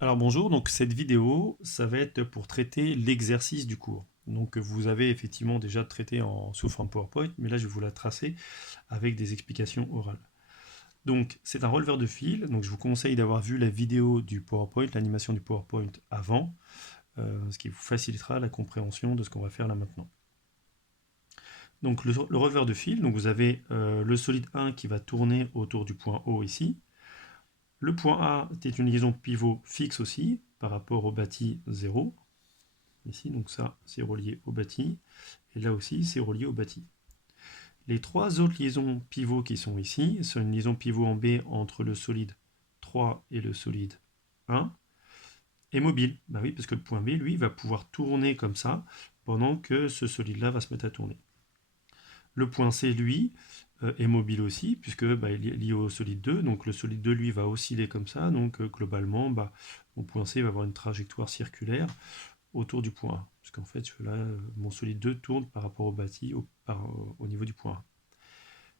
Alors bonjour, donc cette vidéo, ça va être pour traiter l'exercice du cours. Donc vous avez effectivement déjà traité sous forme PowerPoint, mais là je vais vous la tracer avec des explications orales. Donc c'est un releveur de fil, donc je vous conseille d'avoir vu la vidéo du PowerPoint, l'animation du PowerPoint avant, ce qui vous facilitera la compréhension de ce qu'on va faire là maintenant. Donc le releveur de fil, donc vous avez le solide 1 qui va tourner autour du point O ici. Le point A est une liaison pivot fixe aussi par rapport au bâti 0. Ici, donc ça, c'est relié au bâti. Et là aussi, c'est relié au bâti. Les trois autres liaisons pivots qui sont ici sont une liaison pivot en B entre le solide 3 et le solide 1 et mobile. Bah oui, parce que le point B, lui, va pouvoir tourner comme ça pendant que ce solide-là va se mettre à tourner. Le point C, lui, est mobile aussi, puisque bah, il est lié au solide 2, donc le solide 2, lui, va osciller comme ça, donc globalement, bah, mon point C va avoir une trajectoire circulaire autour du point A. Parce qu'en fait, là, mon solide 2 tourne par rapport au bâti au niveau du point A.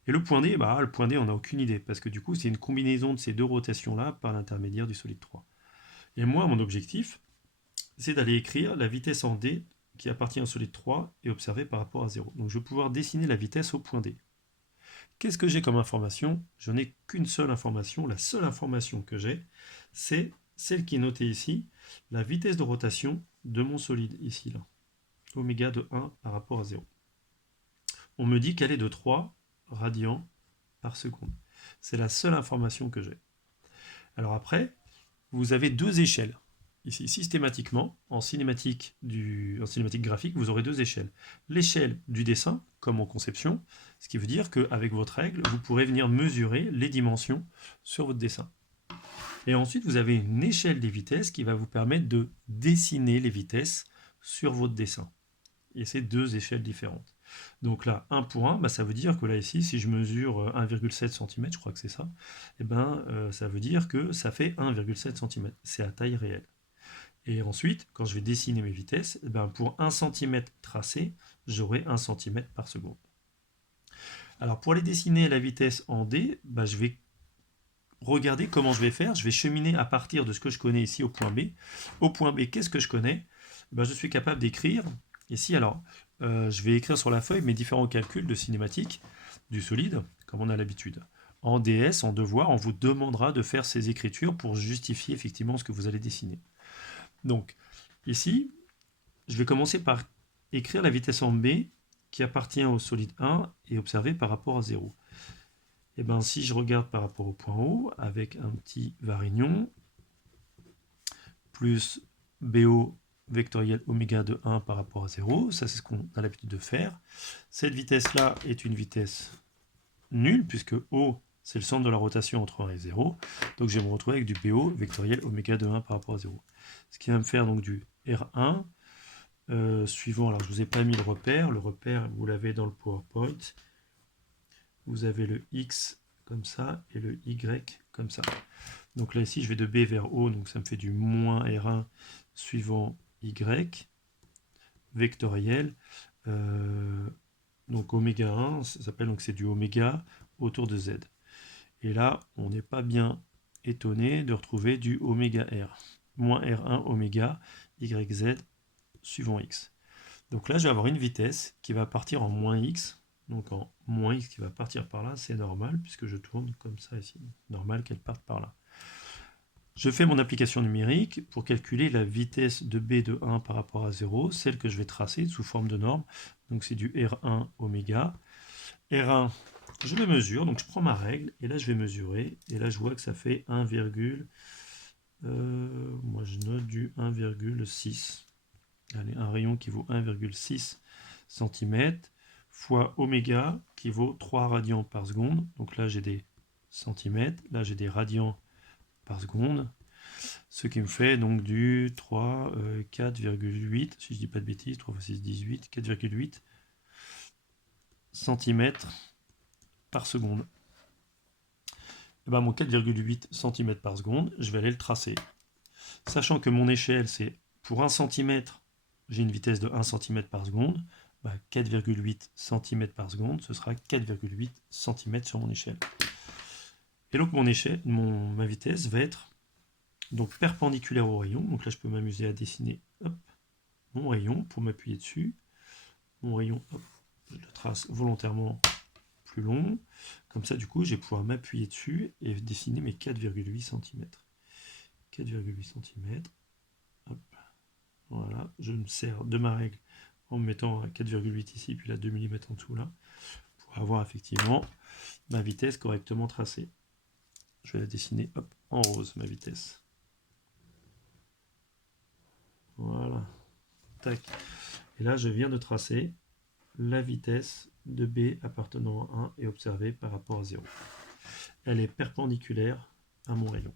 Et le point D, bah, le point D, on n'a aucune idée, parce que du coup, c'est une combinaison de ces deux rotations-là par l'intermédiaire du solide 3. Et moi, mon objectif, c'est d'aller écrire la vitesse en D qui appartient au solide 3 et observer par rapport à 0. Donc je vais pouvoir dessiner la vitesse au point D. Qu'est-ce que j'ai comme information? Je n'ai qu'une seule information. La seule information que j'ai, c'est celle qui est notée ici, la vitesse de rotation de mon solide, ici, là. Oméga de 1 par rapport à 0. On me dit qu'elle est de 3 radians par seconde. C'est la seule information que j'ai. Alors après, vous avez deux échelles. Ici, systématiquement, en cinématique graphique, vous aurez deux échelles. L'échelle du dessin, comme en conception, ce qui veut dire qu'avec votre règle, vous pourrez venir mesurer les dimensions sur votre dessin. Et ensuite, vous avez une échelle des vitesses qui va vous permettre de dessiner les vitesses sur votre dessin. Et c'est deux échelles différentes. Donc là, 1 pour 1, bah, ça veut dire que là, ici, si je mesure 1,7 cm, je crois que c'est ça, et ben, ça veut dire que ça fait 1,7 cm. C'est à taille réelle. Et ensuite, quand je vais dessiner mes vitesses, et ben, pour 1 cm tracé, j'aurai 1 cm par seconde. Alors pour aller dessiner la vitesse en D, bah, je vais regarder comment je vais faire. Je vais cheminer à partir de ce que je connais ici au point B. Au point B, qu'est-ce que je connais? Ben, je suis capable d'écrire. Ici, alors, je vais écrire sur la feuille mes différents calculs de cinématique du solide, comme on a l'habitude. En DS, en devoir, on vous demandera de faire ces écritures pour justifier effectivement ce que vous allez dessiner. Donc, ici, je vais commencer par écrire la vitesse en B qui appartient au solide 1 et observer par rapport à 0. Et bien, si je regarde par rapport au point haut, avec un petit varignon, plus BO vectoriel oméga de 1 par rapport à 0, ça c'est ce qu'on a l'habitude de faire. Cette vitesse-là est une vitesse nulle, puisque O c'est le centre de la rotation entre 1 et 0, donc je vais me retrouver avec du BO vectoriel oméga de 1 par rapport à 0. Ce qui va me faire donc du R1, suivant, alors je ne vous ai pas mis le repère vous l'avez dans le PowerPoint, vous avez le X comme ça et le Y comme ça. Donc là ici je vais de B vers O, donc ça me fait du moins R1 suivant Y vectoriel. Donc oméga 1, ça s'appelle, donc c'est du oméga autour de Z. Et là on n'est pas bien étonné de retrouver du oméga R. Moins R1 oméga YZ suivant X. Donc là je vais avoir une vitesse qui va partir en moins X. Donc en moins X qui va partir par là, c'est normal puisque je tourne comme ça ici. Normal qu'elle parte par là. Je fais mon application numérique pour calculer la vitesse de B de 1 par rapport à 0, celle que je vais tracer sous forme de norme. Donc c'est du R1 oméga. R1, je le mesure, donc je prends ma règle, et là je vais mesurer, et là je vois que ça fait 1, moi je note du 1,6. Allez, un rayon qui vaut 1,6 cm fois oméga qui vaut 3 radians par seconde. Donc là j'ai des centimètres, là j'ai des radians par seconde, ce qui me fait donc du 3, 4,8, si je dis pas de bêtises, 3 fois 6, 18, 4,8 cm par seconde. Et ben mon 4,8 cm par seconde, je vais aller le tracer. Sachant que mon échelle, c'est pour 1 cm, j'ai une vitesse de 1 cm par seconde, 4,8 cm par seconde, ce sera 4,8 cm sur mon échelle. Et donc ma vitesse va être donc perpendiculaire au rayon. Donc là, je peux m'amuser à dessiner hop, mon rayon pour m'appuyer dessus. Mon rayon, hop, je le trace volontairement plus long. Comme ça, du coup, je vais pouvoir m'appuyer dessus et dessiner mes 4,8 cm. 4,8 cm. Hop. Voilà, je me sers de ma règle en me mettant à 4,8 ici, puis là 2 mm en dessous là, pour avoir effectivement ma vitesse correctement tracée. Je vais la dessiner hop, en rose, ma vitesse. Voilà. Tac. Et là, je viens de tracer la vitesse de B appartenant à 1 et observée par rapport à 0. Elle est perpendiculaire à mon rayon.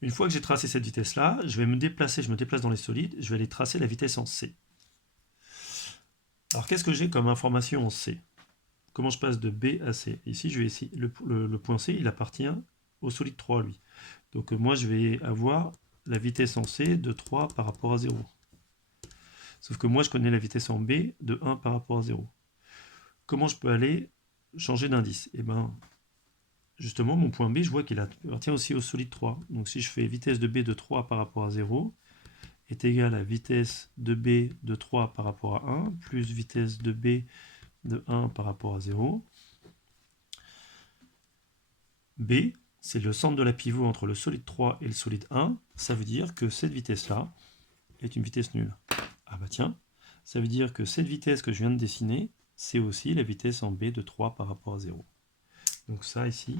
Une fois que j'ai tracé cette vitesse-là, je vais me déplacer, je me déplace dans les solides, je vais aller tracer la vitesse en C. Alors qu'est-ce que j'ai comme information en C? Comment je passe de B à C? Ici, je vais essayer, le point C, il appartient au solide 3, lui. Donc moi, je vais avoir la vitesse en C de 3 par rapport à 0. Sauf que moi, je connais la vitesse en B de 1 par rapport à 0. Comment je peux aller changer d'indice? Eh bien, justement, mon point B, je vois qu'il appartient aussi au solide 3. Donc si je fais vitesse de B de 3 par rapport à 0, est égal à vitesse de B de 3 par rapport à 1, plus vitesse de B de 1 par rapport à 0. B, c'est le centre de la pivot entre le solide 3 et le solide 1. Ça veut dire que cette vitesse-là est une vitesse nulle. Ah bah tiens, ça veut dire que cette vitesse que je viens de dessiner, c'est aussi la vitesse en B de 3 par rapport à 0. Donc ça ici,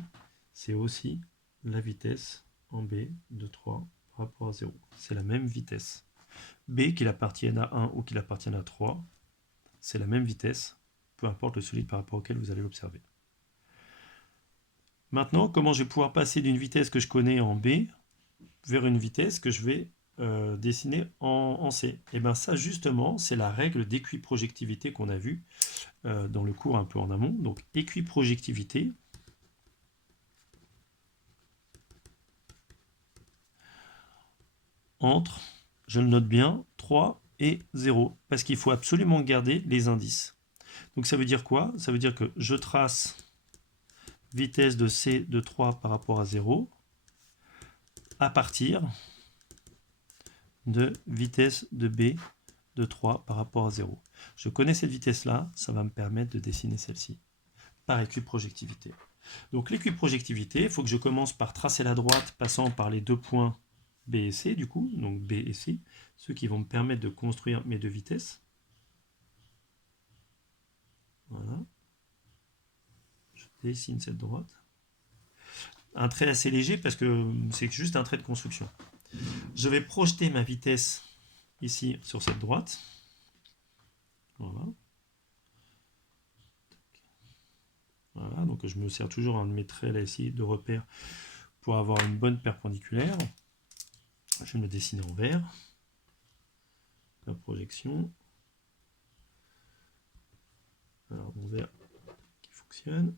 c'est aussi la vitesse en B de 3 par rapport à 0. C'est la même vitesse. B, qu'il appartienne à 1 ou qu'il appartienne à 3, c'est la même vitesse, peu importe le solide par rapport auquel vous allez l'observer. Maintenant, comment je vais pouvoir passer d'une vitesse que je connais en B vers une vitesse que je vais dessiner en C? Et bien ça, justement, c'est la règle d'équiprojectivité qu'on a vue dans le cours un peu en amont. Donc, équiprojectivité entre, je le note bien, 3 et 0, parce qu'il faut absolument garder les indices. Donc ça veut dire quoi? Ça veut dire que je trace vitesse de C de 3 par rapport à 0 à partir de vitesse de B de 3 par rapport à 0. Je connais cette vitesse-là, ça va me permettre de dessiner celle-ci par équiprojectivité. Donc l'équiprojectivité, il faut que je commence par tracer la droite passant par les deux points B et C, du coup, donc B et C, ceux qui vont me permettre de construire mes deux vitesses. Voilà. Je dessine cette droite. Un trait assez léger parce que c'est juste un trait de construction. Je vais projeter ma vitesse ici sur cette droite. Voilà. Voilà, donc je me sers toujours un de mes traits là ici de repère pour avoir une bonne perpendiculaire. Je vais me dessiner en vert. La projection. Alors mon vert qui fonctionne.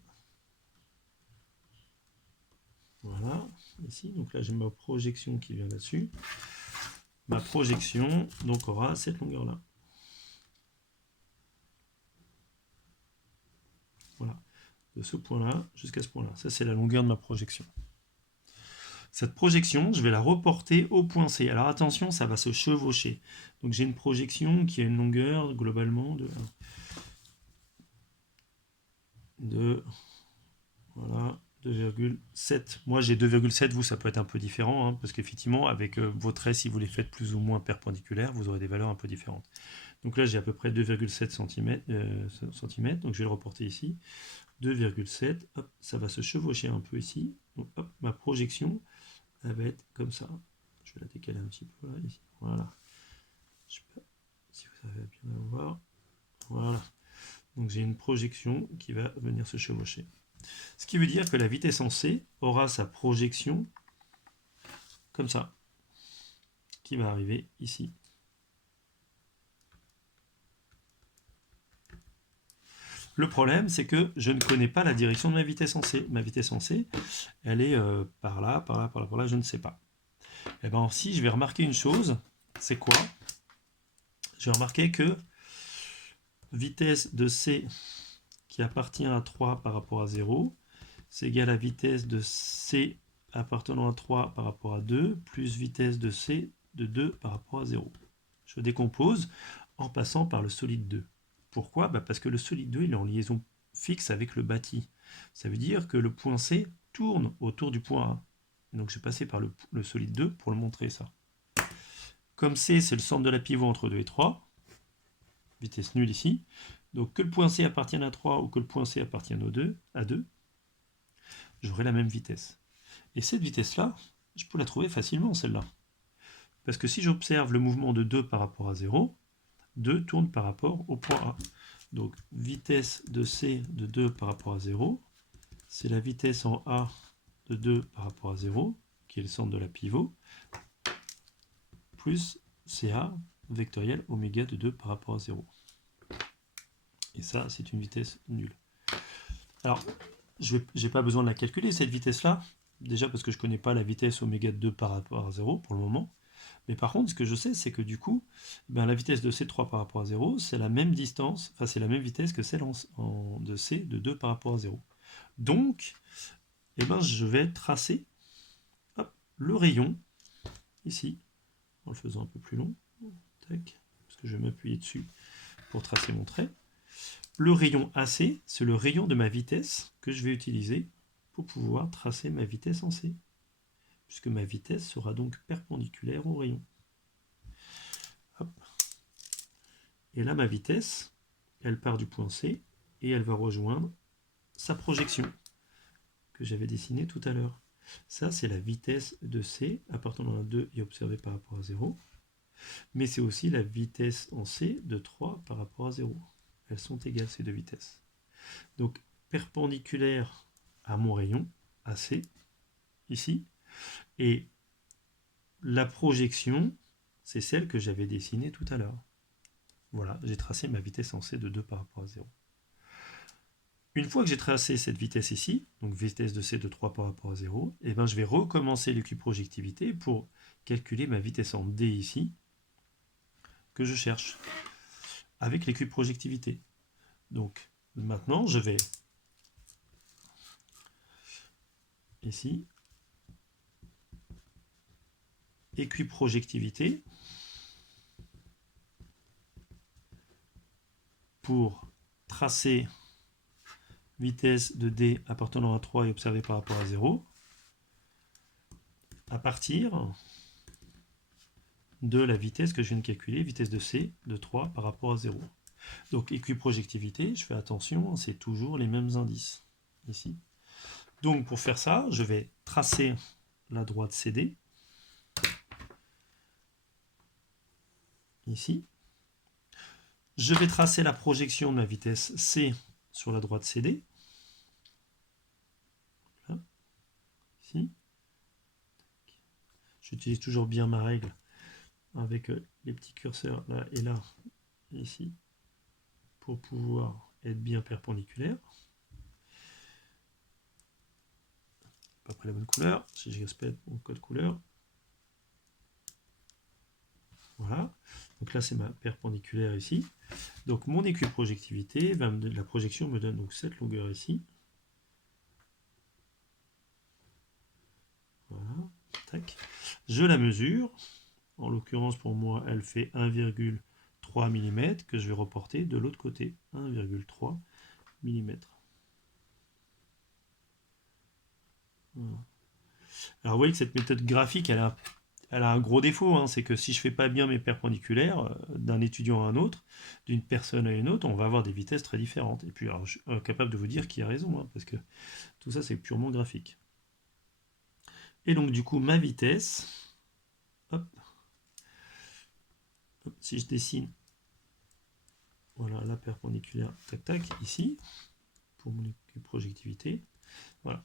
Voilà, ici, donc là j'ai ma projection qui vient là-dessus. Ma projection donc aura cette longueur-là. Voilà, de ce point-là jusqu'à ce point-là. Ça c'est la longueur de ma projection. Cette projection, je vais la reporter au point C. Alors attention, ça va se chevaucher. Donc j'ai une projection qui a une longueur globalement de voilà, 2,7. Moi j'ai 2,7, vous ça peut être un peu différent, hein, parce qu'effectivement avec vos traits, si vous les faites plus ou moins perpendiculaires, vous aurez des valeurs un peu différentes. Donc là j'ai à peu près 2,7 cm, donc je vais le reporter ici. 2,7, hop, ça va se chevaucher un peu ici. Donc hop, ma projection, elle va être comme ça. Je vais la décaler un petit peu là, ici. Voilà. Je sais pas si vous savez bien la voir. Voilà. Donc j'ai une projection qui va venir se chevaucher. Ce qui veut dire que la vitesse en C aura sa projection comme ça, qui va arriver ici. Le problème, c'est que je ne connais pas la direction de ma vitesse en C. Ma vitesse en C, elle est par là, par là, par là, par là, je ne sais pas. Et bien si je vais remarquer une chose, c'est quoi? Je vais remarquer que vitesse de C qui appartient à 3 par rapport à 0, c'est égal à vitesse de C appartenant à 3 par rapport à 2, plus vitesse de C de 2 par rapport à 0. Je décompose en passant par le solide 2. Pourquoi? Parce que le solide 2 il est en liaison fixe avec le bâti. Ça veut dire que le point C tourne autour du point A. Donc je vais passer par le solide 2 pour le montrer ça. Comme C, c'est le centre de la pivot entre 2 et 3, vitesse nulle ici, donc que le point C appartienne à 3 ou que le point C appartienne à 2, j'aurai la même vitesse. Et cette vitesse-là, je peux la trouver facilement, celle-là. Parce que si j'observe le mouvement de 2 par rapport à 0, 2 tourne par rapport au point A. Donc vitesse de C de 2 par rapport à 0, c'est la vitesse en A de 2 par rapport à 0, qui est le centre de la pivot, plus CA vectoriel oméga de 2 par rapport à 0. Et ça, c'est une vitesse nulle. Alors, je n'ai pas besoin de la calculer, cette vitesse-là, déjà parce que je ne connais pas la vitesse oméga de 2 par rapport à 0 pour le moment. Mais par contre, ce que je sais, c'est que du coup, la vitesse de C3 par rapport à 0, c'est la même distance, enfin c'est la même vitesse que celle de C de 2 par rapport à 0. Donc, je vais tracer le rayon, ici, en le faisant un peu plus long, tac, parce que je vais m'appuyer dessus pour tracer mon trait. Le rayon AC, c'est le rayon de ma vitesse que je vais utiliser pour pouvoir tracer ma vitesse en C, puisque ma vitesse sera donc perpendiculaire au rayon. Hop. Et là, ma vitesse, elle part du point C et elle va rejoindre sa projection que j'avais dessinée tout à l'heure. Ça, c'est la vitesse de C appartenant à 2 et observée par rapport à 0. Mais c'est aussi la vitesse en C de 3 par rapport à 0. Elles sont égales, ces deux vitesses. Donc, perpendiculaire à mon rayon, AC, ici. Et la projection, c'est celle que j'avais dessinée tout à l'heure. Voilà, j'ai tracé ma vitesse en C de 2 par rapport à 0. Une fois que j'ai tracé cette vitesse ici, donc vitesse de C de 3 par rapport à 0, je vais recommencer l'équiprojectivité pour calculer ma vitesse en D ici, que je cherche, avec l'équiprojectivité. Donc maintenant, je vais ici, équiprojectivité, pour tracer vitesse de D appartenant à 3 et observée par rapport à 0, à partir de la vitesse que je viens de calculer, vitesse de C de 3 par rapport à 0. Donc équiprojectivité, je fais attention, c'est toujours les mêmes indices, ici. Donc pour faire ça, je vais tracer la droite CD, ici. Je vais tracer la projection de ma vitesse C sur la droite CD, là, ici. J'utilise toujours bien ma règle avec les petits curseurs là et là, ici, pour pouvoir être bien perpendiculaire. Pas pris la bonne couleur, si je respecte mon code couleur. Voilà, donc là c'est ma perpendiculaire ici. Donc mon équiprojectivité, la projection me donne donc cette longueur ici. Voilà, tac. Je la mesure. En l'occurrence pour moi elle fait 1,3 mm que je vais reporter de l'autre côté. 1,3 mm. Voilà. Alors vous voyez que cette méthode graphique elle a un gros défaut, hein, c'est que si je ne fais pas bien mes perpendiculaires d'un étudiant à un autre, d'une personne à une autre, on va avoir des vitesses très différentes. Et puis alors, je suis incapable de vous dire qui a raison, hein, parce que tout ça c'est purement graphique. Et donc du coup ma vitesse, hop, si je dessine, voilà la perpendiculaire, tac tac, ici, pour mon projectivité, voilà.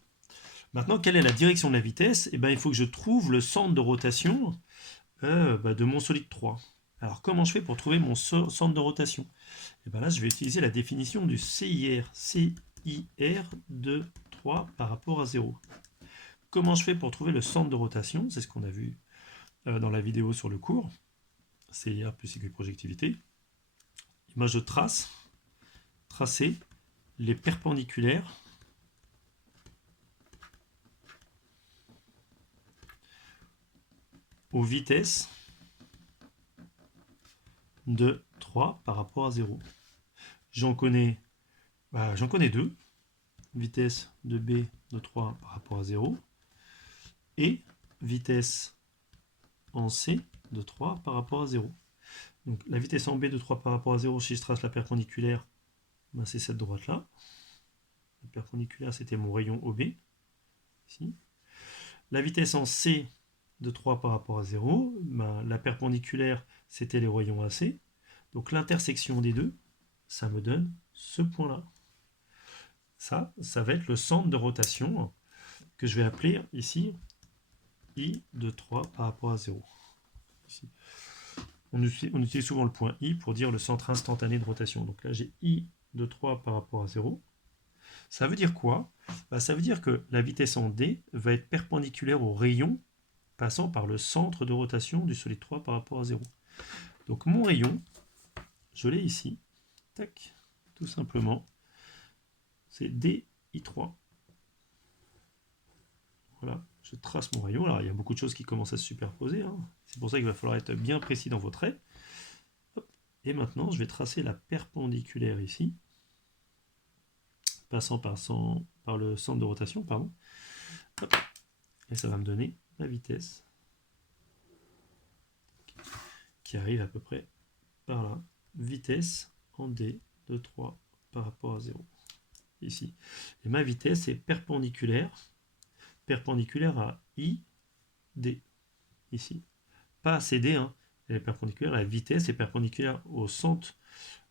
Maintenant, quelle est la direction de la vitesse? Il faut que je trouve le centre de rotation de mon solide 3. Alors, comment je fais pour trouver mon centre de rotation? Là, je vais utiliser la définition du CIR. CIR de 3 par rapport à 0. Comment je fais pour trouver le centre de rotation? C'est ce qu'on a vu dans la vidéo sur le cours. CIR plus équiprojectivité. Je tracer les perpendiculaires aux vitesses de 3 par rapport à 0. J'en connais deux. Vitesse de B de 3 par rapport à 0 et vitesse en C de 3 par rapport à 0. Donc la vitesse en B de 3 par rapport à 0, si je trace la perpendiculaire, ben c'est cette droite-là. La perpendiculaire, c'était mon rayon OB. Ici. La vitesse en C de 3 par rapport à 0, ben, la perpendiculaire, c'était les rayons AC. Donc l'intersection des deux, ça me donne ce point-là. Ça va être le centre de rotation que je vais appeler ici I de 3 par rapport à 0. Ici. On utilise souvent le point I pour dire le centre instantané de rotation. Donc là, j'ai I de 3 par rapport à 0. Ça veut dire quoi? Ça veut dire que la vitesse en D va être perpendiculaire au rayon passant par le centre de rotation du solide 3 par rapport à 0. Donc mon rayon, je l'ai ici. Tac, tout simplement. C'est DI3. Voilà, je trace mon rayon. Alors il y a beaucoup de choses qui commencent à se superposer. Hein. C'est pour ça qu'il va falloir être bien précis dans vos traits. Hop. Et maintenant, je vais tracer la perpendiculaire ici, passant par le centre de rotation, pardon. Hop. Et ça va me donner la vitesse qui arrive à peu près par là. Vitesse en D de 3 par rapport à 0. Ici. Et ma vitesse est perpendiculaire à ID, ici. Pas à CD, hein. Elle est perpendiculaire, la vitesse est perpendiculaire au centre,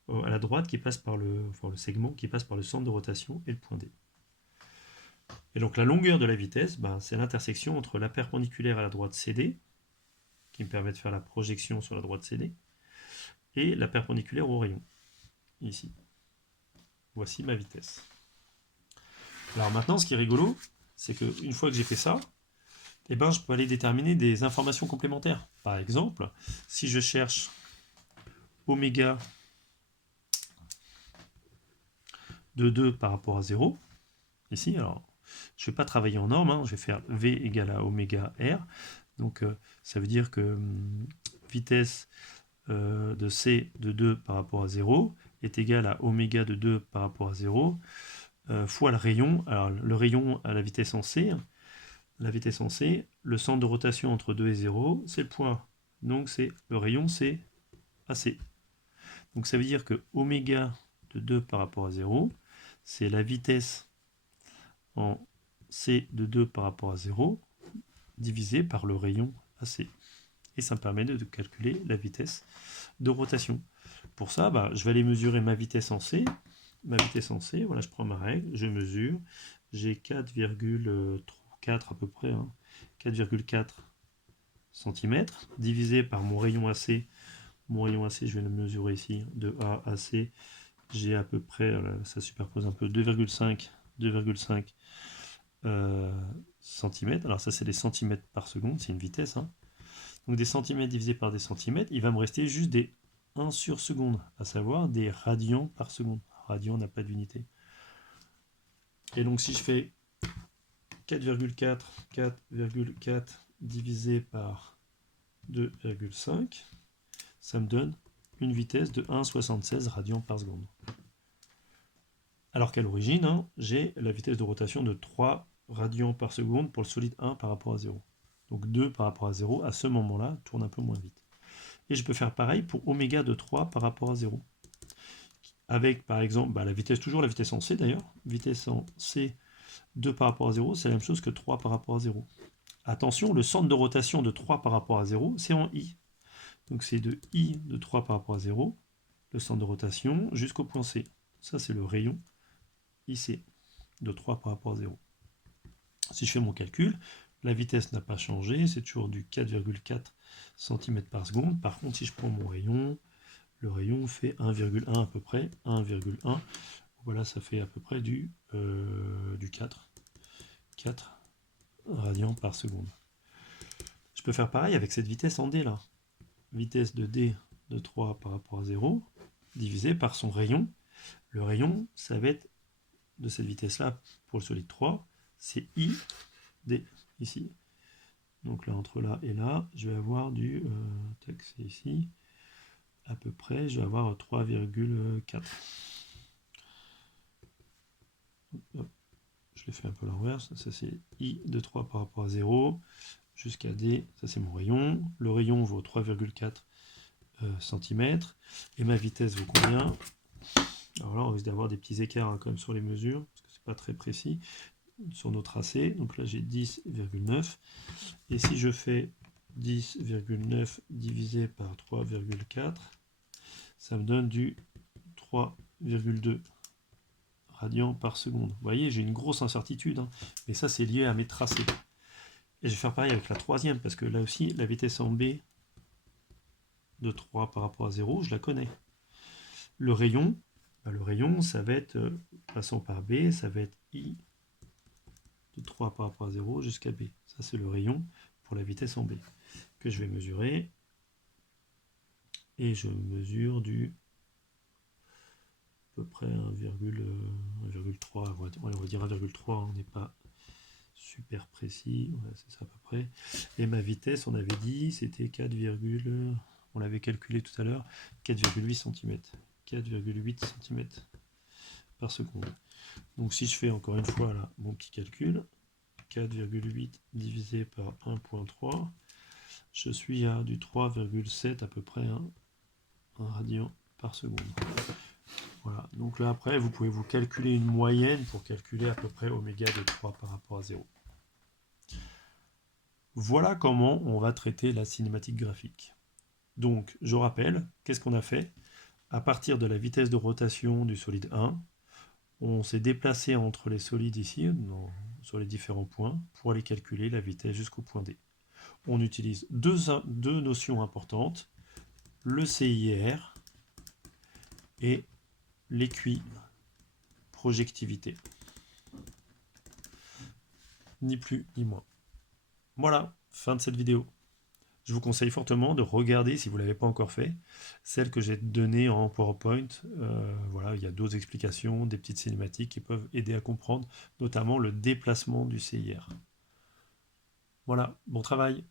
à la droite, qui passe par le segment qui passe par le centre de rotation et le point D. Et donc la longueur de la vitesse, c'est l'intersection entre la perpendiculaire à la droite CD, qui me permet de faire la projection sur la droite CD, et la perpendiculaire au rayon, ici. Voici ma vitesse. Alors maintenant, ce qui est rigolo, c'est qu'une fois que j'ai fait ça, je peux aller déterminer des informations complémentaires. Par exemple, si je cherche oméga de 2 par rapport à 0, ici, alors je ne vais pas travailler en norme, je vais faire V égale à oméga R. Donc ça veut dire que vitesse de C de 2 par rapport à 0 est égale à oméga de 2 par rapport à 0 fois le rayon. Alors le rayon à la vitesse en C, le centre de rotation entre 2 et 0, c'est le point. Donc le rayon, c'est AC. Donc ça veut dire que oméga de 2 par rapport à 0, c'est la vitesse en C de 2 par rapport à 0, divisé par le rayon AC. Et ça me permet de calculer la vitesse de rotation. Pour ça, je vais aller mesurer ma vitesse en C. Voilà, je prends ma règle, je mesure. J'ai 4,4 à peu près, 4,4 cm, divisé par mon rayon AC. Mon rayon AC, je vais le mesurer ici, de A à C. J'ai à peu près, ça superpose un peu, 2,5 cm. Alors ça, c'est des centimètres par seconde, c'est une vitesse. Donc des centimètres divisé par des centimètres, il va me rester juste des 1 sur seconde, à savoir des radians par seconde. Radian n'a pas d'unité. Et donc si je fais 4,4 divisé par 2,5, ça me donne une vitesse de 1,76 radians par seconde. Alors qu'à l'origine, j'ai la vitesse de rotation de 3 radians par seconde pour le solide 1 par rapport à 0. Donc 2 par rapport à 0, à ce moment-là, tourne un peu moins vite. Et je peux faire pareil pour oméga de 3 par rapport à 0. Avec, par exemple, la vitesse, toujours la vitesse en C d'ailleurs. Vitesse en C, 2 par rapport à 0, c'est la même chose que 3 par rapport à 0. Attention, le centre de rotation de 3 par rapport à 0, c'est en I. Donc c'est de I de 3 par rapport à 0, le centre de rotation, jusqu'au point C. Ça, c'est le rayon IC, de 3 par rapport à 0. Si je fais mon calcul, la vitesse n'a pas changé, c'est toujours du 4,4 cm par seconde. Par contre, si je prends mon rayon, le rayon fait 1,1 à peu près, 1,1. Voilà, ça fait à peu près du 4 radians par seconde. Je peux faire pareil avec cette vitesse en D là. Vitesse de D de 3 par rapport à 0, divisé par son rayon. Le rayon, ça va être de cette vitesse là pour le solide 3, c'est ID, ici. Donc là, entre là et là, je vais avoir du... tac, c'est ici. À peu près, je vais avoir 3,4. Je l'ai fait un peu à l'envers. Ça c'est I de 3 par rapport à 0. Jusqu'à D, ça c'est mon rayon. Le rayon vaut 3,4 cm. Et ma vitesse vaut combien? Alors là, on risque d'avoir des petits écarts hein, quand même sur les mesures, parce que c'est pas très précis sur nos tracés. Donc là, j'ai 10,9. Et si je fais 10,9 divisé par 3,4, ça me donne du 3,2 radians par seconde. Vous voyez, j'ai une grosse incertitude, hein, mais ça, c'est lié à mes tracés. Et je vais faire pareil avec la troisième, parce que là aussi, la vitesse en B de 3 par rapport à 0, je la connais. Le rayon, ça va être, passant par B, ça va être I de 3 par rapport à 0 jusqu'à B. Ça, c'est le rayon pour la vitesse en B, que je vais mesurer. Et je mesure du à peu près 1,3, on va dire 1,3, on n'est pas super précis, voilà, c'est ça à peu près. Et ma vitesse, on avait dit, c'était 4, on l'avait calculé tout à l'heure, 4,8 cm. 4,8 cm par seconde. Donc si je fais encore une fois là mon petit calcul, 4,8 divisé par 1,3, je suis à du 3,7 à peu près, hein, un radian par seconde. Voilà, donc là après vous pouvez vous calculer une moyenne pour calculer à peu près oméga de 3 par rapport à 0. Voilà comment on va traiter la cinématique graphique. Donc je rappelle, qu'est-ce qu'on a fait? À partir de la vitesse de rotation du solide 1, on s'est déplacé entre les solides ici, sur les différents points, pour aller calculer la vitesse jusqu'au point D. On utilise deux notions importantes, le CIR et l'EQI, projectivité. Ni plus ni moins. Voilà, fin de cette vidéo. Je vous conseille fortement de regarder, si vous ne l'avez pas encore fait, celle que j'ai donnée en PowerPoint. Voilà, il y a d'autres explications, des petites cinématiques qui peuvent aider à comprendre, notamment le déplacement du CIR. Voilà, bon travail!